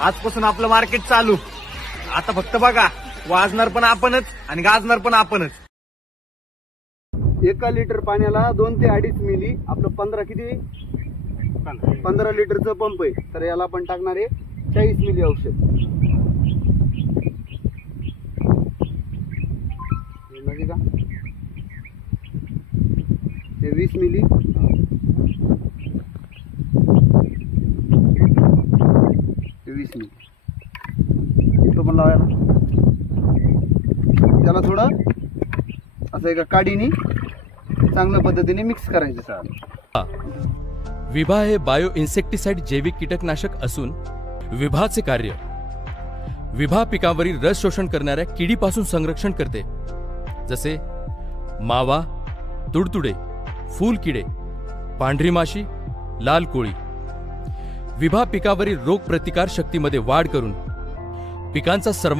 आजपासून आपलं मार्केट चालू. आता फक्त बघा, वाजणार पण आपणच आणि गाजणार पण आपणच. 1 लिटर पाण्याला 2 ते 2.5 मिली. आपलं 15 लिटरचं पंप आहे, तर याला आपण टाकणार आहे 40 मिली औषध. म्हणजे का हे 20 मिली, हे 20 मिली तो पण लावायला. त्याला थोडं असं एका काडीने चांगल्या पद्धतीने मिक्स करायचं सर. विभा हे बायो इन्सेक्टिसाइड जैविक कीटकनाशक असून विभाचे कार्य विभा पिकावरील रस शोषण करणाऱ्या किडीपासून संरक्षण करते, जसे मावा, तुडतुडे, फूलकिडे, पांढरी माशी, लाल कोळी. विभा पिकावरील रोग प्रतिकार शक्तीमध्ये वाढ करून पिकांचा सर्व